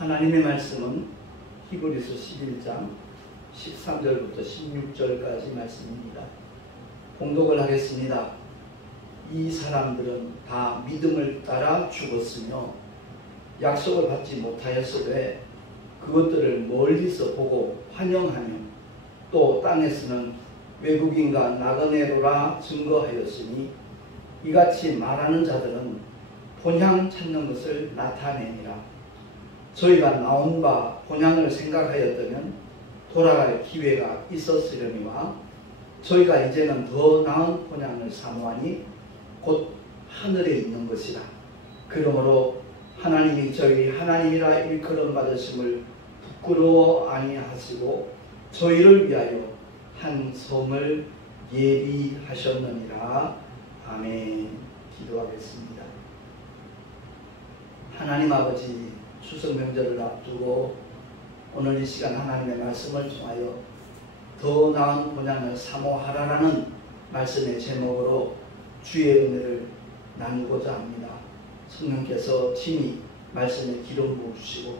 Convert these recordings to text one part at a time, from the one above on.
하나님의 말씀은 히브리서 11장 13절부터 16절까지 말씀입니다. 봉독을 하겠습니다. 이 사람들은 다 믿음을 따라 죽었으며 약속을 받지 못하였으되 그것들을 멀리서 보고 환영하며 또 땅에서는 외국인과 나그네로라 증거하였으니 이같이 말하는 자들은 본향 찾는 것을 나타내니라. 저희가 나온 바 본향을 생각하였다면 돌아갈 기회가 있었으려니와 저희가 이제는 더 나은 본향을 사모하니 곧 하늘에 있는 것이라. 그러므로 하나님이 저희 하나님이라 일컬음 받으심을 부끄러워 아니하시고 저희를 위하여 한 성을 예비하셨느니라. 아멘. 기도하겠습니다. 하나님 아버지, 추석 명절을 앞두고 오늘 이 시간 하나님의 말씀을 통하여 더 나은 본향을 사모하라라는 말씀의 제목으로 주의 은혜를 나누고자 합니다. 성령께서 친히 말씀에 기름 부어주시고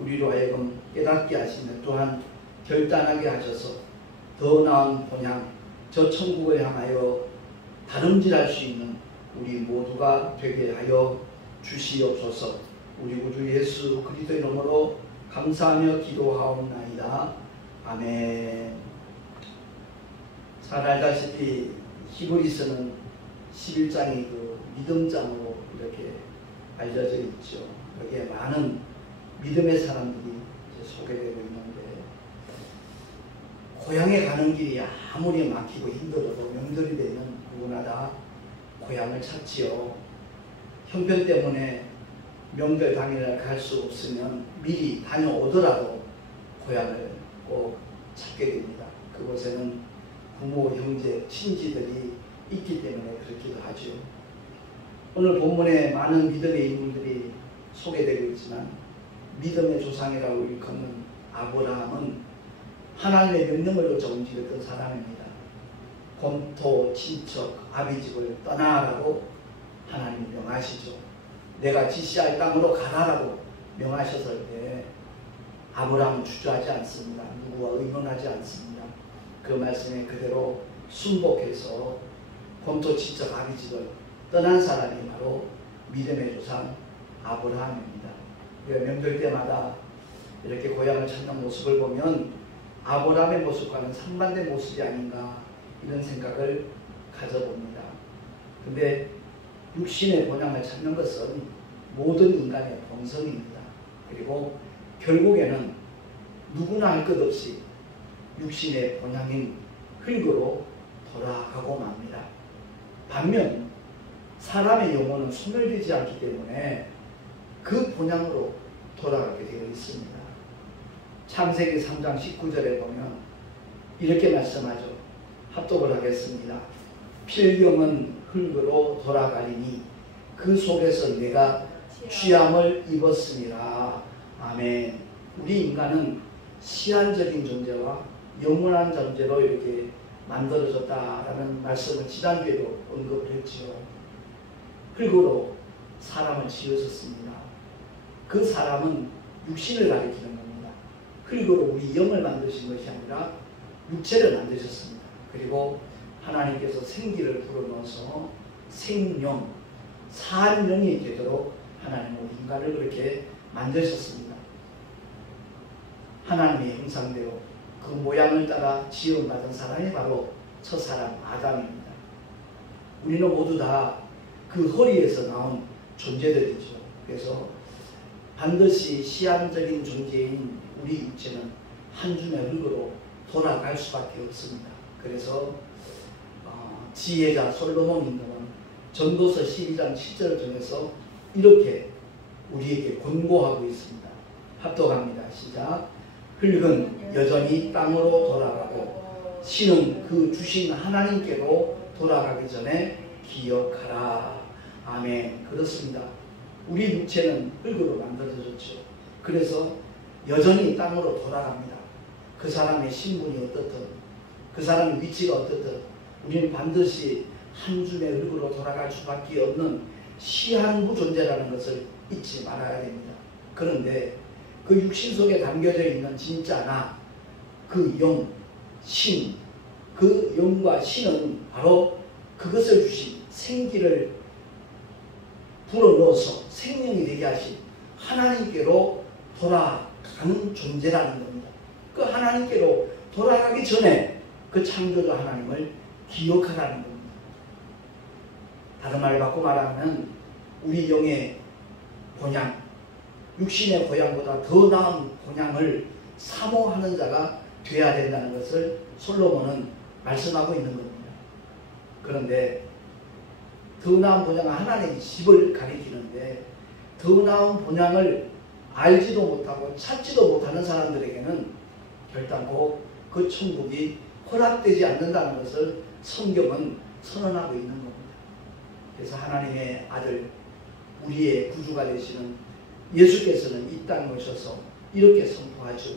우리로 하여금 깨닫게 하시며 또한 결단하게 하셔서 더 나은 본향, 저 천국을 향하여 다름질할 수 있는 우리 모두가 되게 하여 주시옵소서. 우리 구주 예수 그리스도의 이름으로 감사하며 기도하옵나이다. 아멘. 잘 알다시피 히브리서는 11장이 그 믿음장으로 이렇게 알려져 있죠. 여기에 많은 믿음의 사람들이 소개되고 있는데, 고향에 가는 길이 아무리 막히고 힘들어도 명절이 되면 누구나 다 고향을 찾지요. 형편 때문에 명절 당일날 갈 수 없으면 미리 다녀오더라도 고향을 꼭 찾게 됩니다. 그곳에는 부모, 형제, 친지들이 있기 때문에 그렇기도 하죠. 오늘 본문에 많은 믿음의 인물들이 소개되고 있지만 믿음의 조상이라고 일컫는 아브라함은 하나님의 명령을 쫓아 움직였던 사람입니다. 본토, 친척, 아비집을 떠나라고 하나님이 명하시죠. 내가 지시할 땅으로 가라라고 명하셨을 때 아브라함은 주저하지 않습니다. 누구와 의논하지 않습니다. 그 말씀에 그대로 순복해서 본토, 친척, 아비집을 떠난 사람이 바로 믿음의 조상 아브라함입니다. 우리가 명절 때마다 이렇게 고향을 찾는 모습을 보면 아브라함의 모습과는 상반된 모습이 아닌가 이런 생각을 가져봅니다. 근데 육신의 본향을 찾는 것은 모든 인간의 본성입니다. 그리고 결국에는 누구나 할 것 없이 육신의 본향인 흙으로 돌아가고 맙니다. 반면 사람의 영혼은 소멸되지 않기 때문에 그 본향으로 돌아가게 되어 있습니다. 창세기 3장 19절에 보면 이렇게 말씀하죠. 합독을 하겠습니다. 필경은 흙으로 돌아가리니 그 속에서 내가 취함을 입었으니라. 아멘. 우리 인간은 시한적인 존재와 영원한 존재로 이렇게 만들어졌다라는 말씀을 지난주에도 언급을 했지요. 흙으로 사람을 지으셨습니다. 그 사람은 육신을 가리키는 겁니다. 흙으로 우리 영을 만드신 것이 아니라 육체를 만드셨습니다. 그리고 하나님께서 생기를 불어넣어서 생명, 산영이 되도록 하나님은 인간을 그렇게 만드셨습니다. 하나님의 형상대로 그 모양을 따라 지음받은 사람이 바로 첫사람 아담입니다. 우리는 모두 다 그 허리에서 나온 존재들이죠. 그래서 반드시 시한적인 존재인 우리 육체는 한 줌의 흙으로 돌아갈 수밖에 없습니다. 그래서 지혜자 솔로몬 임금은 전도서 12장 7절을 통해서 이렇게 우리에게 권고하고 있습니다. 합독합니다. 시작. 흙은 여전히 땅으로 돌아가고 신은 그 주신 하나님께로 돌아가기 전에 기억하라. 아멘. 그렇습니다. 우리 육체는 흙으로 만들어졌죠. 그래서 여전히 땅으로 돌아갑니다. 그 사람의 신분이 어떻든 그 사람의 위치가 어떻든 우리는 반드시 한 줌의 흙으로 돌아갈 수밖에 없는 시한부 존재라는 것을 잊지 말아야 됩니다. 그런데 그 육신 속에 담겨져 있는 진짜 나, 그 영, 신, 그 영과 신은 바로 그것을 주신 생기를 불어넣어서 생명이 되게 하신 하나님께로 돌아가는 존재라는 겁니다. 그 하나님께로 돌아가기 전에 그 창조주 하나님을 기억하라는 겁니다. 다른 말 바꿔 말하면 우리 영의 본향, 육신의 본향보다 더 나은 본향을 사모하는 자가 되어야 된다는 것을 솔로몬은 말씀하고 있는 겁니다. 그런데 더 나은 본향은 하나님의 집을 가리키는데 더 나은 본향을 알지도 못하고 찾지도 못하는 사람들에게는 결단코 그 천국이 허락되지 않는다는 것을 성경은 선언하고 있는 겁니다. 그래서 하나님의 아들, 우리의 구주가 되시는 예수께서는 이 땅에 오셔서 이렇게 선포하죠.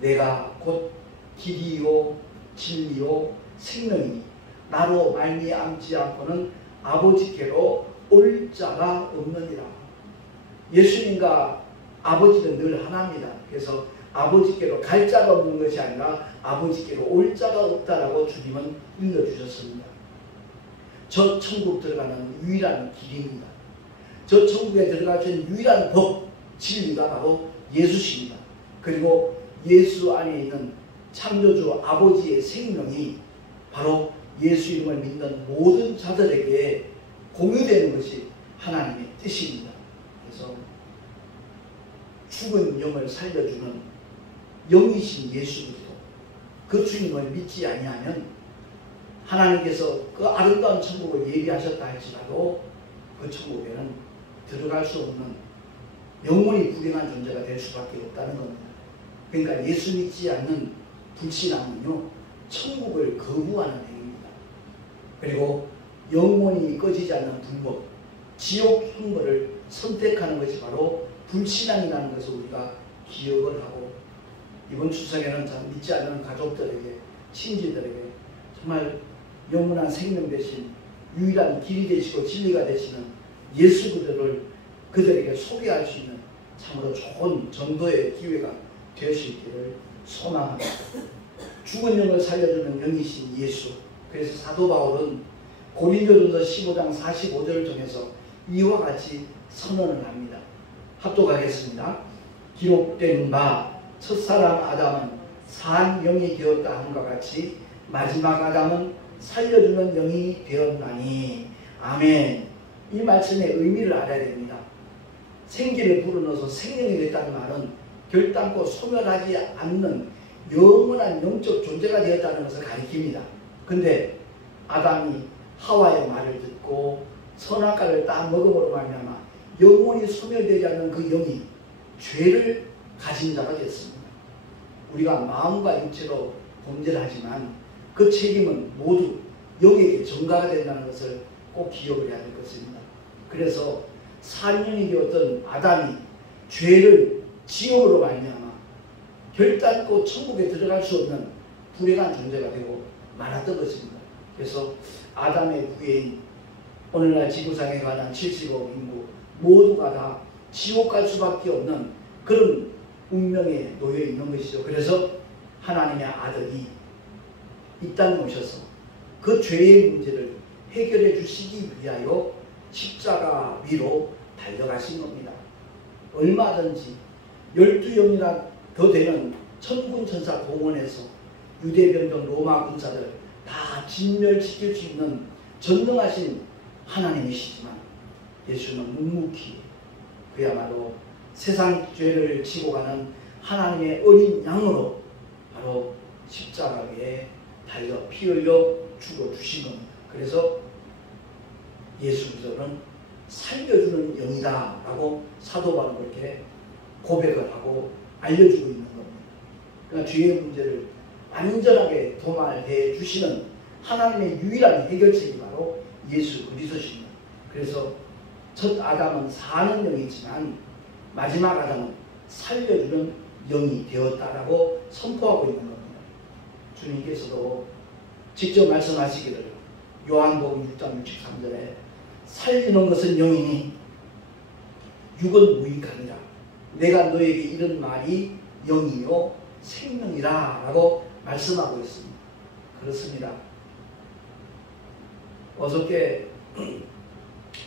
내가 곧 길이요 진리요 생명이니 나로 말미암지 않고는 아버지께로 올 자가 없느니라. 예수님과 아버지는 늘 하나입니다. 그래서 아버지께로 갈 자가 없는 것이 아니라 아버지께로 올 자가 없다라고 주님은 일러주셨습니다. 저 천국 들어가는 유일한 길입니다. 저 천국에 들어갈 수 있는 유일한 법, 진리가 바로 예수십니다. 그리고 예수 안에 있는 창조주 아버지의 생명이 바로 예수 이름을 믿는 모든 자들에게 공유되는 것이 하나님의 뜻입니다. 그래서 죽은 영을 살려주는 영이신 예수 그리스도, 그 주님을 믿지 아니하면 하나님께서 그 아름다운 천국을 예비하셨다 할지라도 그 천국에는 들어갈 수 없는 영원히 불행한 존재가 될 수밖에 없다는 겁니다. 그러니까 예수 믿지 않는 불신앙은요, 천국을 거부하는 행위입니다. 그리고 영원히 꺼지지 않는 불법, 지옥 형벌을 선택하는 것이 바로 불신앙이라는 것을 우리가 기억을 하고, 이번 추석에는 참 믿지 않는 가족들에게, 친지들에게 정말 영원한 생명 대신 유일한 길이 되시고 진리가 되시는 예수 그들을 그들에게 소개할 수 있는 참으로 좋은 전도의 기회가 될 수 있기를 소망합니다. 죽은 영을 살려주는 영이신 예수. 그래서 사도 바울은 고린도전서 15장 45절을 통해서 이와 같이 선언을 합니다. 합독하겠습니다. 기록된 바 첫사람 아담은 산 영이 되었다 함과 같이 마지막 아담은 살려주는 영이 되었나니. 아멘. 이 말씀의 의미를 알아야 됩니다. 생기를 불어넣어서 생명이 됐다는 말은 결단코 소멸하지 않는 영원한 영적 존재가 되었다는 것을 가리킵니다. 근데 아담이 하와의 말을 듣고 선악과를 딱 먹음으로 말미암아 영원히 소멸되지 않는 그 영이 죄를 가진 자가 됐습니다. 우리가 마음과 육체로 범죄를 하지만 그 책임은 모두 영에게 전가가 된다는 것을 꼭 기억을 해야 될 것입니다. 그래서 산년이 되었던 아담이 죄를 지옥으로 말미암아 결단코 천국에 들어갈 수 없는 불행한 존재가 되고 말았던 것입니다. 그래서 아담의 후예인 오늘날 지구상에 관한 70억 인구 모두가 다 지옥 갈 수밖에 없는 그런 운명에 놓여 있는 것이죠. 그래서 하나님의 아들이 이 땅에 오셔서 그 죄의 문제를 해결해 주시기 위하여 십자가 위로 달려가신 겁니다. 얼마든지 12영이나 더 되는 천군 천사 동원해서 유대병정 로마 군사들 다 진멸시킬 수 있는 전능하신 하나님이시지만 예수는 묵묵히 그야말로 세상 죄를 지고 가는 하나님의 어린 양으로 바로 십자가에 달려 피 흘려 죽어주신 겁니다. 그래서 예수 그리스도는 살려주는 영이다 라고 사도 바울은 그렇게 고백을 하고 알려주고 있는 겁니다. 그러니까 죄의 문제를 완전하게 도말해 주시는 하나님의 유일한 해결책이 바로 예수 그리스도십니다. 그래서 첫 아담은 사는 영이지만 마지막 아담은 살려주는 영이 되었다라고 선포하고 있는 겁니다. 주님께서도 직접 말씀하시기를 요한복음 6장 63절에 살리는 것은 영이니 육은 무익하니라. 내가 너에게 이런 말이 영이요 생명이라 라고 말씀하고 있습니다. 그렇습니다. 어저께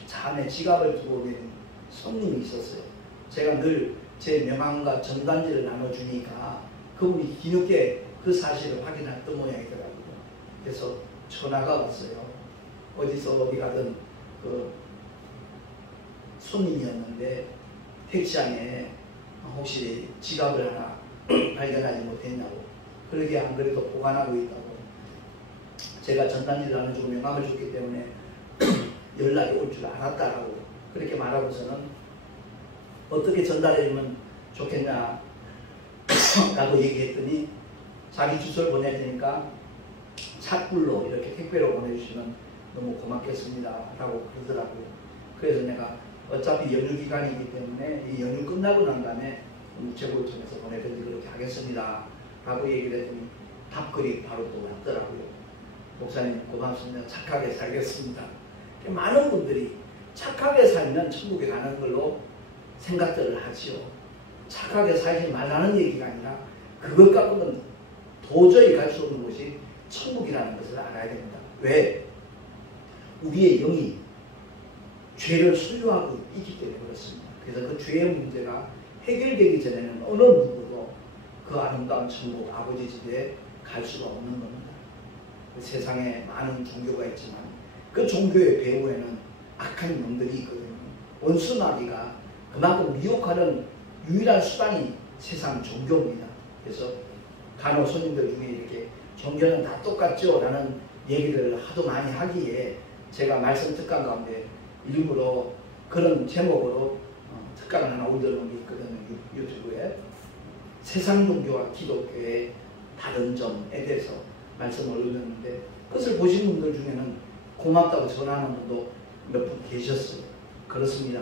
차 안에 지갑을 두고 내린 손님이 있었어요. 제가 늘 제 명함과 전단지를 나눠주니까 그분이 뒤늦게 그 사실을 확인했던 모양이더라고요. 그래서 전화가 왔어요. 어디서 어디 가든 그 손님이었는데 택시 안에 혹시 지갑을 하나 발견하지 못했냐고. 그러게 안 그래도 보관하고 있다고. 제가 전단지를 나눠주고 명함을 줬기 때문에 연락이 올 줄 알았다라고 그렇게 말하고서는 어떻게 전달해주면 좋겠냐 라고 얘기했더니 자기 주소를 보내야 되니까 착불로 이렇게 택배로 보내주시면 너무 고맙겠습니다 라고 그러더라고요. 그래서 내가 어차피 연휴 기간이기 때문에 이 연휴 끝나고 난 다음에 우체국을 통해서 보내든지 그렇게 하겠습니다 라고 얘기를 했더니 답글이 바로 또 왔더라고요. 목사님 고맙습니다. 착하게 살겠습니다. 많은 분들이 착하게 살면 천국에 가는 걸로 생각들을 하지요. 착하게 살지 말라는 얘기가 아니라 그것 갖고는 도저히 갈 수 없는 곳이 천국이라는 것을 알아야 됩니다. 왜? 우리의 영이 죄를 소유하고 있기 때문에 그렇습니다. 그래서 그 죄의 문제가 해결되기 전에는 어느 누구도 그 아름다운 천국 아버지 집에 갈 수가 없는 겁니다. 세상에 많은 종교가 있지만 그 종교의 배후에는 악한 영들이 있거든요. 원수마귀가 그만큼 미혹하는 유일한 수단이 세상 종교입니다. 그래서 간혹 손님들 중에 이렇게 종교는 다 똑같죠? 라는 얘기를 하도 많이 하기에 제가 말씀 특강 가운데 일부러 그런 제목으로 특강을 하나 올려놓은 게 있거든요. 유튜브에. 세상 종교와 기독교의 다른 점에 대해서 말씀을 올렸는데 그것을 보신 분들 중에는 고맙다고 전하는 분도 몇 분 계셨어요. 그렇습니다.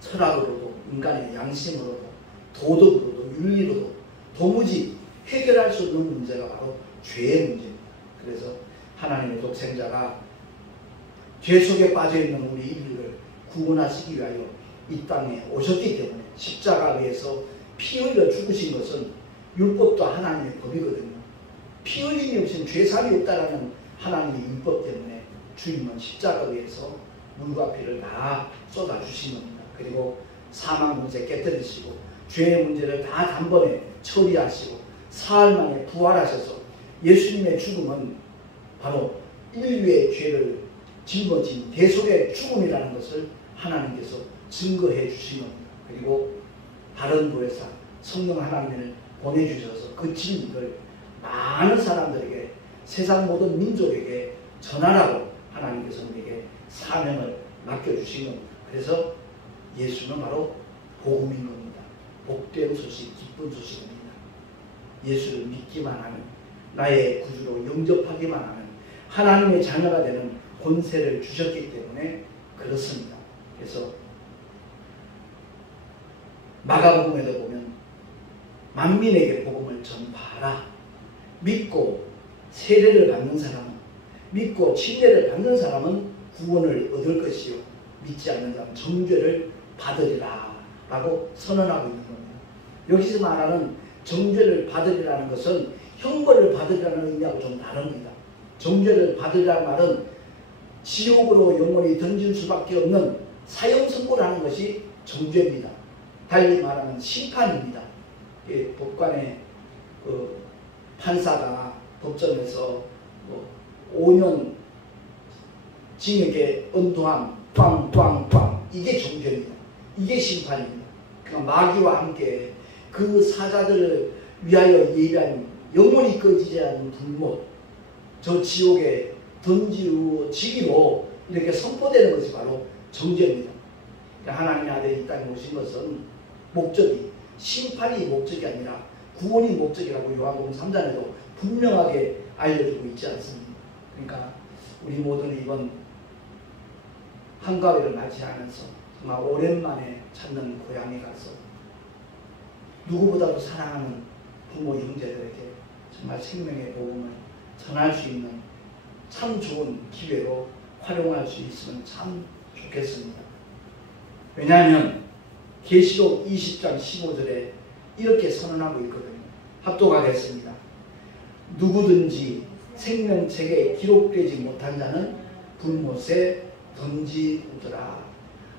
철학으로도 인간의 양심으로도 도덕으로도 윤리로도 도무지 해결할 수 없는 문제가 바로 죄의 문제입니다. 그래서 하나님의 독생자가 죄 속에 빠져있는 우리 인류를 구원하시기 위하여 이 땅에 오셨기 때문에 십자가 위에서 피 흘려 죽으신 것은 율법도 하나님의 법이거든요. 피 흘림이 없이는 죄사함이 없다라는 하나님의 율법 때문에 주님은 십자가 위에서 물과 피를 다 쏟아주신 겁니다. 그리고 사망 문제 깨뜨리시고 죄의 문제를 다 단번에 처리하시고 사흘 만에 부활하셔서 예수님의 죽음은 바로 인류의 죄를 짊어진 대속의 죽음이라는 것을 하나님께서 증거해 주신 겁니다. 그리고 바른 보혜사 성령 하나님을 보내주셔서 그 진리를 많은 사람들에게 세상 모든 민족에게 전하라고 하나님께서 우리에게 사명을 맡겨주신 겁니다. 그래서 예수는 바로 복음인 겁니다. 복된 소식, 기쁜 소식입니다. 예수를 믿기만 하면 나의 구주로 영접하기만 하면 하나님의 자녀가 되는 권세를 주셨기 때문에 그렇습니다. 그래서 마가복음에도 보면 만민에게 복음을 전파하라. 믿고 세례를 받는 사람은 믿고 침례를 받는 사람은 구원을 얻을 것이요 믿지 않는 사람은 정죄를 받으리라 라고 선언하고 있는 겁니다. 여기서 말하는 정죄를 받으리라는 것은 형벌을 받으리라는 의미하고 좀 다릅니다. 정죄를 받으리라는 말은 지옥으로 영원히 던질 수밖에 없는 사형 선고라는 것이 정죄입니다. 달리 말하면 심판입니다. 법관의 그 판사가 법정에서 5년 징역의 언도함 꽝꽝꽝 이게 정죄입니다. 이게 심판입니다. 그러니까 마귀와 함께 그 사자들을 위하여 예비한 영원히 꺼지지 않는 불못 저 지옥에 던지기로 이렇게 선포되는 것이 바로 정죄입니다. 그러니까 하나님의 아들이 이 땅에 오신 것은 목적이 심판이 목적이 아니라 구원이 목적이라고 요한복음 3장에도 분명하게 알려주고 있지 않습니까? 그러니까 우리 모두는 이번 한가위를 맞이하면서 정말 오랜만에 찾는 고향에 가서 누구보다도 사랑하는 부모 형제들에게 정말 생명의 복음을 전할 수 있는 참 좋은 기회로 활용할 수 있으면 참 좋겠습니다. 왜냐하면 계시록 20장 15절에 이렇게 선언하고 있거든요. 합독하겠습니다. 누구든지 생명책에 기록되지 못한 자는 불못에 던지우더라.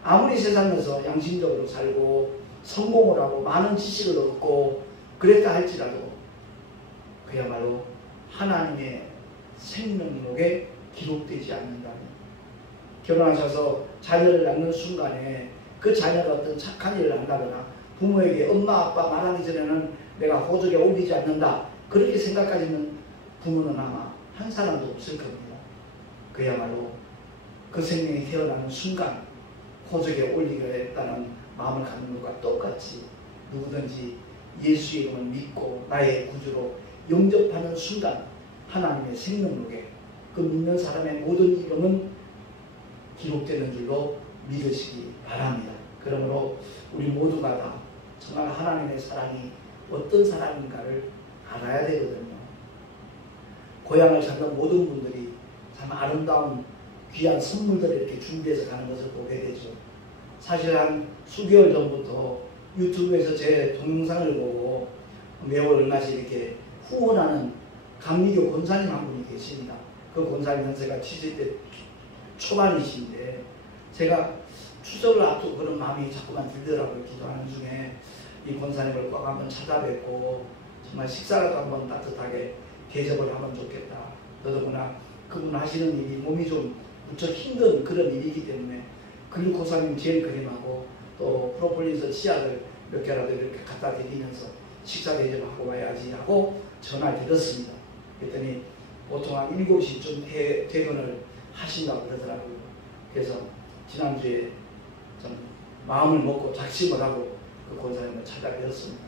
아무리 세상에서 양심적으로 살고 성공을 하고 많은 지식을 얻고 그랬다 할지라도 그야말로 하나님의 생명록에 기록되지 않는다면, 결혼하셔서 자녀를 낳는 순간에 그 자녀가 어떤 착한 일을 한다거나 부모에게 엄마 아빠 말하기 전에는 내가 호적에 올리지 않는다 그렇게 생각하시는 부모는 아마 한 사람도 없을 겁니다. 그야말로 그 생명이 태어나는 순간 호적에 올리겠다는 마음을 갖는 것과 똑같이 누구든지 예수의 이름을 믿고 나의 구주로 영접하는 순간 하나님의 생명록에 그 믿는 사람의 모든 이름은 기록되는 줄로 믿으시기 바랍니다. 그러므로 우리 모두가 다 정말 하나님의 사랑이 어떤 사랑인가를 알아야 되거든요. 고향을 찾는 모든 분들이 참 아름다운 귀한 선물들을 이렇게 준비해서 가는 것을 보게 되죠. 사실 한 수개월 전부터 유튜브에서 제 동영상을 보고 매월 얼마씩 이렇게 후원하는 감리교 권사님 한 분이 계십니다. 그 권사님 연세가 70대 초반이신데 제가 추석을 앞두고 그런 마음이 자꾸만 들더라고요. 기도하는 중에 이 권사님을 꼭 한번 찾아뵙고 정말 식사라도 한번 따뜻하게 대접을 하면 좋겠다. 더더구나 그분 하시는 일이 몸이 좀 무척 힘든 그런 일이기 때문에 글루코사민 젤 크림하고 또 프로폴리스 치약을 몇 개라도 이렇게 갖다 드리면서 식사 대접을 하고 와야지 하고 전화를 드렸습니다. 그랬더니 보통 한 7시쯤 퇴근을 하신다고 그러더라고요. 그래서 지난주에 좀 마음을 먹고 작심을 하고 그 권사님을 찾아뵈었습니다.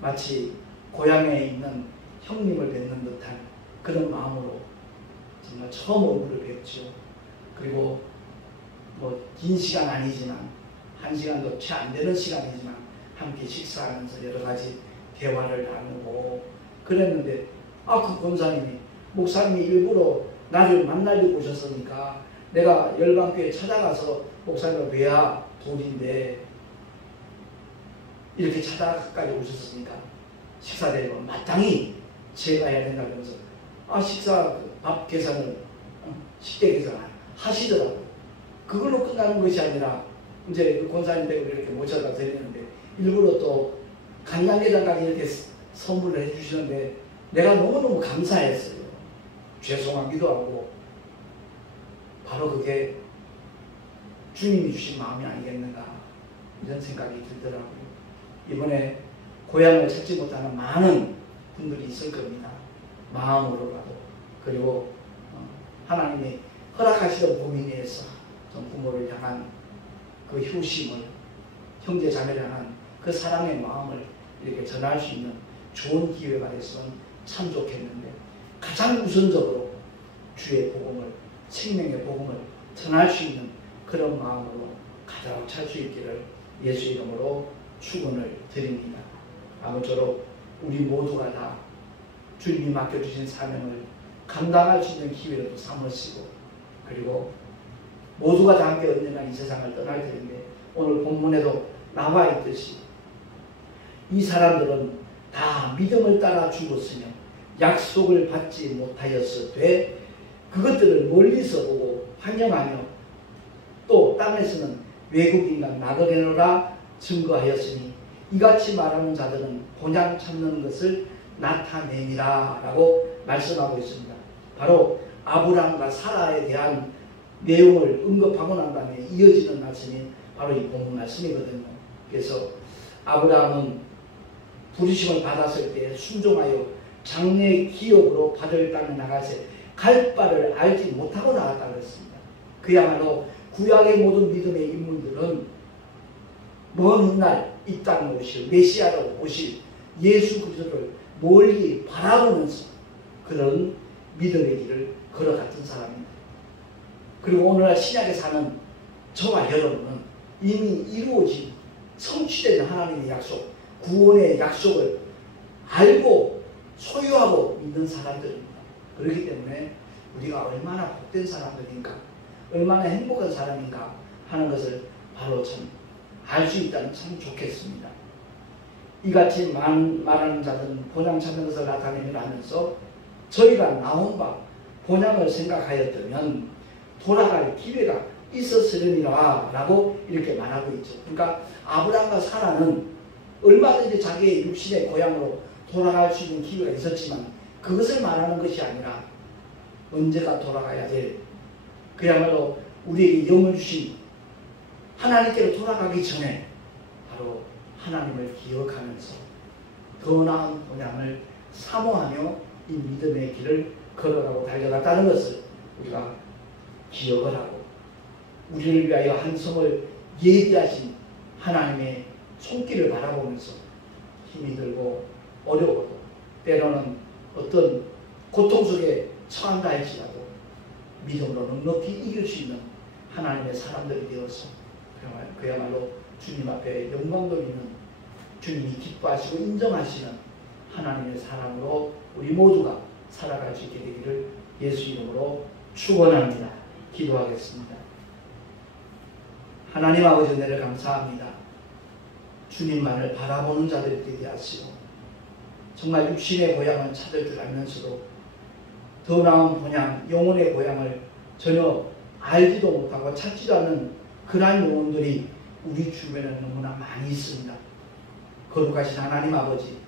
마치 고향에 있는 형님을 뵙는 듯한 그런 마음으로 정말 처음 얼굴을 뵙죠. 그리고 뭐 긴 시간 아니지만 1시간도 채 안 되는 시간이지만 함께 식사하면서 여러 가지 대화를 나누고 그랬는데 그 권사님이 목사님이 일부러 나를 만나려고 오셨으니까 내가 열방교회 찾아가서 목사님을 뵈야 도리인데 이렇게 찾아가까지 오셨으니까 식사 대접은 마땅히 제가 해야 된다 그러면서 식사 밥 계산을 식대 계산 하시더라고요. 그걸로 끝나는 것이 아니라 이제 그 권사님 댁을 이렇게 모셔다 드리는데 일부러 또 간장게장까지 이렇게 선물을 해주시는데 내가 너무너무 감사했어요. 죄송하기도 하고 바로 그게 주님이 주신 마음이 아니겠는가 이런 생각이 들더라고요. 이번에 고향을 찾지 못하는 많은 분들이 있을 겁니다. 마음으로라도. 그리고 하나님이 허락하시던 범위내에서 좀 부모를 향한 그 효심을, 형제 자매를 향한 그 사랑의 마음을 이렇게 전할 수 있는 좋은 기회가 됐으면 참 좋겠는데 가장 우선적으로 주의 복음을, 생명의 복음을 전할 수 있는 그런 마음으로 가득 찰 수 있기를 예수 이름으로 축원을 드립니다. 아무쪼록 우리 모두가 다 주님이 맡겨주신 사명을 감당할 수 있는 기회로 삼으시고 그리고 모두가 다 함께 언젠가 이 세상을 떠날 텐데 오늘 본문에도 나와 있듯이 이 사람들은 다 믿음을 따라 죽었으며 약속을 받지 못하였으되 그것들을 멀리서 보고 환영하며 또 땅에서는 외국인과 나그네노라 증거하였으니 이같이 말하는 자들은 본향 참는 것을 나타내니라 라고 말씀하고 있습니다. 바로 아브라함과 사라에 대한 내용을 언급하고 난 다음에 이어지는 말씀이 바로 이 본문 말씀이거든요. 그래서 아브라함은 부르심을 받았을 때 순종하여 장래의 기업으로 받을 땅에 나가서 갈 바를 알지 못하고 나갔다고 했습니다. 그야말로 구약의 모든 믿음의 인물들은 먼 훗날 이 땅에 오실 메시아로 오실 예수 그리스도를 멀리 바라보면서 그런 믿음의 길을 걸어갔던 사람입니다. 그리고 오늘날 신약에 사는 저와 여러분은 이미 이루어진 성취된 하나님의 약속, 구원의 약속을 알고 소유하고 믿는 사람들입니다. 그렇기 때문에 우리가 얼마나 복된 사람들인가, 얼마나 행복한 사람인가 하는 것을 바로 참 알 수 있다면 참 좋겠습니다. 이같이 말하는 자들은 본향 찾는 것을 나타내려 하면서 저희가 나온 바 본향을 생각하였다면 돌아갈 기회가 있었으려니라 라고 이렇게 말하고 있죠. 그러니까 아브라함과 사라는 얼마든지 자기의 육신의 고향으로 돌아갈 수 있는 기회가 있었지만 그것을 말하는 것이 아니라 언제가 돌아가야 될 그야말로 우리에게 영을 주신 하나님께로 돌아가기 전에 바로 하나님을 기억하면서 더 나은 본향을 사모하며 이 믿음의 길을 걸어가고 달려갔다는 것을 우리가 기억을 하고 우리를 위하여 한 성을 예비하신 하나님의 손길을 바라보면서 힘이 들고 어려워도 때로는 어떤 고통 속에 처한다 할지라도 믿음으로 넉넉히 이길 수 있는 하나님의 사람들이 되어서 그야말로 주님 앞에 영광 돌리는 주님이 기뻐하시고 인정하시는 하나님의 사람으로 우리 모두가 살아갈 수 있게 되기를 예수 이름으로 축원합니다. 기도하겠습니다. 하나님 아버지 은혜를 감사합니다. 주님만을 바라보는 자들이 되게 하시고 정말 육신의 고향을 찾을 줄 알면서도 더 나은 본향, 영혼의 고향을 전혀 알지도 못하고 찾지도 않는 그러한 영혼들이 우리 주변에 너무나 많이 있습니다. 거룩하신 하나님 아버지,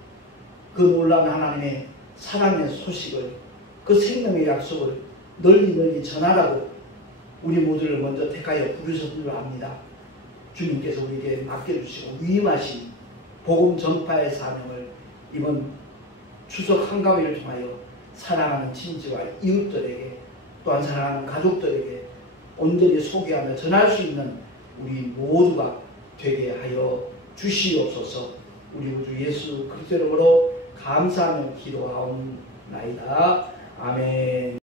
그 놀라운 하나님의 사랑의 소식을, 그 생명의 약속을 널리 전하라고 우리 모두를 먼저 택하여 부르셨으려 합니다. 주님께서 우리에게 맡겨주시고 위임하신 복음 전파의 사명을 이번 추석 한가위를 통하여 사랑하는 친지와 이웃들에게 또한 사랑하는 가족들에게 온전히 소개하며 전할 수 있는 우리 모두가 되게 하여 주시옵소서. 우리 구주 예수 그리스도 이름으로 감사하며 기도하옵나이다. 아멘.